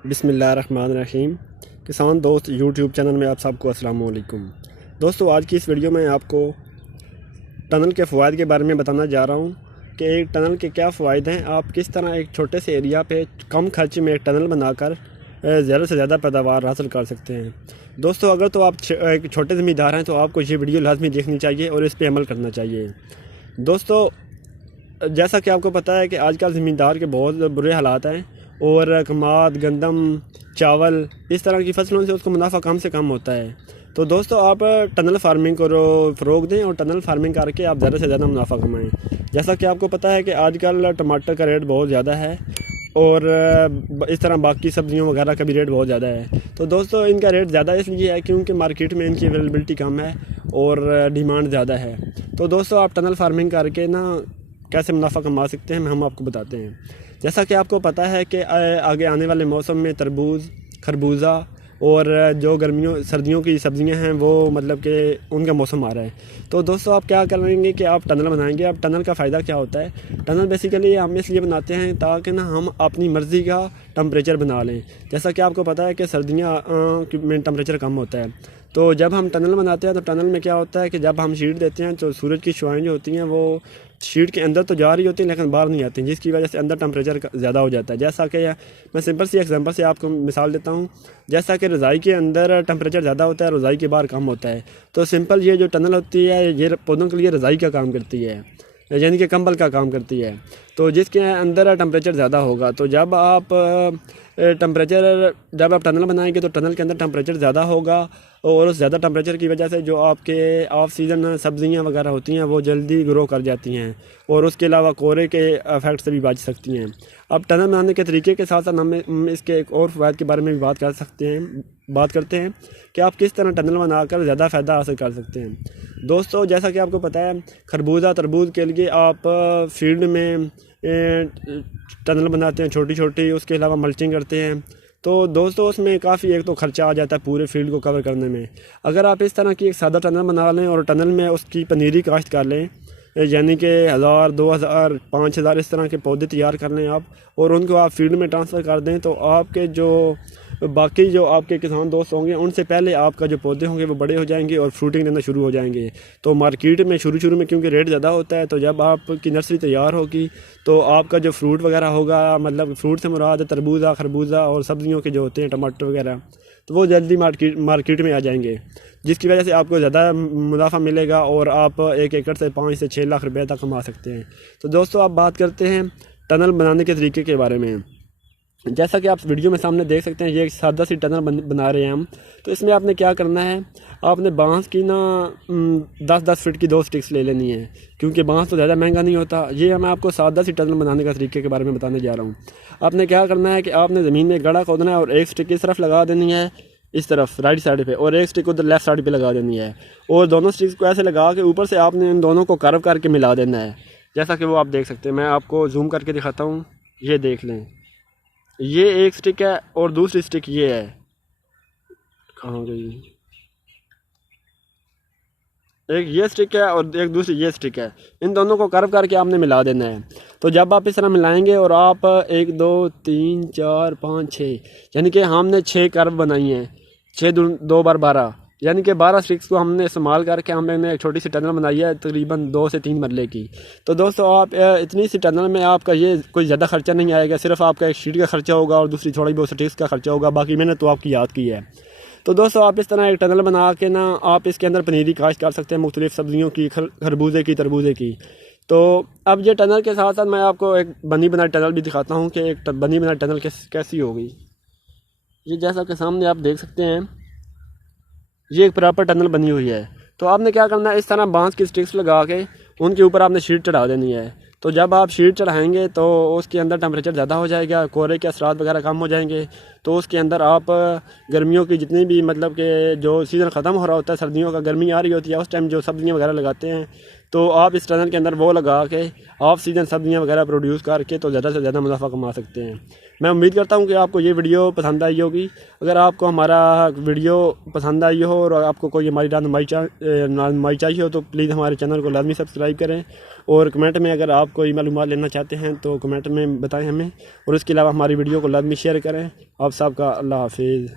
बिस्मिल्लाहिर्रहमानिर्रहीम। किसान दोस्त यूट्यूब चैनल में आप सबको अस्सलाम वालेकुम। दोस्तों, आज की इस वीडियो में आपको टनल के फ़वाइद के बारे में बताना जा रहा हूँ कि एक टनल के क्या फ़वाइद हैं। आप किस तरह एक छोटे से एरिया पे कम खर्च में एक टनल बनाकर ज़्यादा से ज़्यादा पैदावार हासिल कर सकते हैं। दोस्तों, अगर तो आप एक छोटे ज़मींदार हैं तो आपको ये वीडियो लाजमी देखनी चाहिए और इस पर अमल करना चाहिए। दोस्तों, जैसा कि आपको पता है कि आजकल ज़मींदार के बहुत बुरे हालात हैं और कमाद, गंदम, चावल इस तरह की फसलों से उसको मुनाफा कम से कम होता है। तो दोस्तों, आप टनल फार्मिंग को फ़रोग दें और टनल फार्मिंग करके आप ज़्यादा से ज़्यादा मुनाफा कमाएं। जैसा कि आपको पता है कि आजकल टमाटर का रेट बहुत ज़्यादा है और इस तरह बाकी सब्जियों वगैरह का भी रेट बहुत ज़्यादा है। तो दोस्तों, इनका रेट ज़्यादा इसलिए है क्योंकि मार्केट में इनकी अवेलेबिलिटी कम है और डिमांड ज़्यादा है। तो दोस्तों, आप टनल फार्मिंग करके ना कैसे मुनाफा कमा सकते हैं हम आपको बताते हैं। जैसा कि आपको पता है कि आगे आने वाले मौसम में तरबूज, खरबूजा और जो गर्मियों सर्दियों की सब्ज़ियां हैं वो मतलब कि उनका मौसम आ रहा है। तो दोस्तों, आप क्या करेंगे कि आप टनल बनाएंगे। अब टनल का फ़ायदा क्या होता है? टनल बेसिकली हम इसलिए बनाते हैं ताकि ना हम अपनी मर्ज़ी का टम्परेचर बना लें। जैसा कि आपको पता है कि सर्दियाँ में टम्परेचर कम होता है। तो जब हम टनल बनाते हैं तो टनल में क्या होता है कि जब हम शीट देते हैं तो सूरज की शुआएँ जो होती हैं वो शीट के अंदर तो जा रही होती हैं लेकिन बाहर नहीं आती, जिसकी वजह से अंदर टम्परेचर ज़्यादा हो जाता है। जैसा कि मैं सिंपल सी एग्जांपल से आपको मिसाल देता हूँ। जैसा कि रज़ाई के अंदर टम्परेचर ज़्यादा होता है, रज़ाई के बाहर कम होता है। तो सिंपल ये जो टनल होती है ये पौधों के लिए रज़ाई का काम करती है, यानी कि कंबल का काम करती है। तो जिसके अंदर टम्परेचर ज़्यादा होगा तो जब आप टनल बनाएंगे तो टनल के अंदर टम्परेचर ज़्यादा होगा और उस ज़्यादा टम्परेचर की वजह से जो आपके ऑफ सीज़न सब्ज़ियाँ वगैरह होती हैं वो जल्दी ग्रो कर जाती हैं और उसके अलावा कोहरे के इफेक्ट से भी बच सकती हैं। अब टनल बनाने के तरीके के साथ साथ हम इसके एक और फ़वाइद के बारे में भी बात करते हैं कि आप किस तरह टनल बनाकर ज़्यादा फ़ायदा हासिल कर सकते हैं। दोस्तों, जैसा कि आपको पता है खरबूजा तरबूज के लिए आप फील्ड में टनल बनाते हैं छोटी छोटी, उसके अलावा मल्चिंग करते हैं। तो दोस्तों, उसमें काफ़ी एक तो ख़र्चा आ जाता है पूरे फील्ड को कवर करने में। अगर आप इस तरह की एक सादा टनल बना लें और टनल में उसकी पनीरी काश्त कर लें, यानी कि 1000, 2000, 5000 इस तरह के पौधे तैयार कर लें आप और उनको आप फील्ड में ट्रांसफ़र कर दें, तो आपके जो बाकी जो आपके किसान दोस्त होंगे उनसे पहले आपका जो पौधे होंगे वो बड़े हो जाएंगे और फ्रूटिंग देना शुरू हो जाएंगे। तो मार्केट में शुरू में क्योंकि रेट ज़्यादा होता है, तो जब आपकी नर्सरी तैयार होगी तो आपका जो फ्रूट वगैरह होगा, मतलब फ्रूट से मुराद तरबूजा, खरबूजा और सब्जियों के जो होते हैं टमाटर वगैरह, तो वो जल्दी मार्केट में आ जाएंगे, जिसकी वजह से आपको ज़्यादा मुनाफा मिलेगा और आप 1 एकड़ से 5 से 6 लाख रुपए तक कमा सकते हैं। तो दोस्तों, आप बात करते हैं टनल बनाने के तरीके के बारे में। जैसा कि आप वीडियो में सामने देख सकते हैं, ये एक सादा सी टनल बना रहे हैं हम। तो इसमें आपने क्या करना है, आपने बांस की ना 10-10 फीट की 2 स्टिक्स ले लेनी है, क्योंकि बांस तो ज़्यादा महंगा नहीं होता। ये मैं आपको सादा सी टनल बनाने का तरीके के बारे में बताने जा रहा हूँ। आपने क्या करना है कि आपने ज़मीन में एक गड्ढा खोदना है और एक स्टिक इस तरफ लगा देनी है, इस तरफ राइट साइड पे, और एक स्टिक उधर लेफ़्ट साइड पे लगा देनी है। और दोनों स्टिक्स को ऐसे लगा के ऊपर से आपने इन दोनों को कर्व करके मिला देना है, जैसा कि वो आप देख सकते हैं। मैं आपको जूम करके दिखाता हूँ, ये देख लें। ये एक स्टिक है और दूसरी स्टिक ये है, कहाँ गई, एक ये स्टिक है और एक दूसरी ये स्टिक है। इन दोनों को कर्व करके आपने मिला देना है। तो जब आप इस तरह मिलाएंगे और आप 1 2 3 4 5 6, यानी कि हमने 6 कर्व बनाई हैं, 6 2 बार 12, यानी कि 12 स्टिक्स को हमने इस्तेमाल करके हमने एक छोटी सी टनल बनाई है तकरीबन 2 से 3 मरले की। तो दोस्तों, आप इतनी सी टनल में आपका ये कोई ज़्यादा खर्चा नहीं आएगा, सिर्फ आपका एक शीट का खर्चा होगा और दूसरी थोड़ी बहुत स्टिक्स का खर्चा होगा, बाकी मैंने तो आपकी याद की है। तो दोस्तों, आप इस तरह एक टनल बना के ना आप इसके अंदर पनीरी काश्त कर सकते हैं, मुख्तलिफ़ सब्ज़ियों की, खरबूजे की, तरबूजे की। तो अब ये टनल के साथ साथ मैं आपको एक बनी बनाई टनल भी दिखाता हूँ कि एक बनी बनाई टनल कैसी होगी। ये जैसा कि सामने आप देख सकते हैं, ये एक प्रॉपर टनल बनी हुई है। तो आपने क्या करना है, इस तरह बांस की स्टिक्स लगा के उनके ऊपर आपने शीट चढ़ा देनी है। तो जब आप शीट चढ़ाएंगे तो उसके अंदर टेम्परेचर ज़्यादा हो जाएगा, कोहरे के असरात वगैरह कम हो जाएंगे। तो उसके अंदर आप गर्मियों की जितनी भी मतलब कि जो सीज़न ख़त्म हो रहा होता है, सर्दियों का गर्मी आ रही होती है, उस टाइम जो सब्ज़ियाँ वगैरह लगाते हैं तो आप इस टनल के अंदर वो लगा के ऑफ सीज़न सब्जियां वगैरह प्रोड्यूस करके तो ज़्यादा से ज़्यादा मुनाफा कमा सकते हैं। मैं उम्मीद करता हूं कि आपको ये वीडियो पसंद आई होगी। अगर आपको हमारा वीडियो पसंद आई हो और आपको कोई हमारी रहनुमाई चाहिए हो तो प्लीज़ हमारे चैनल को लाजमी सब्सक्राइब करें, और कमेंट में अगर आप कोई मालूमात लेना चाहते हैं तो कमेंट में बताएं हमें, और उसके अलावा हमारी वीडियो को लाजमी शेयर करें। आप सबका अल्लाह हाफिज़।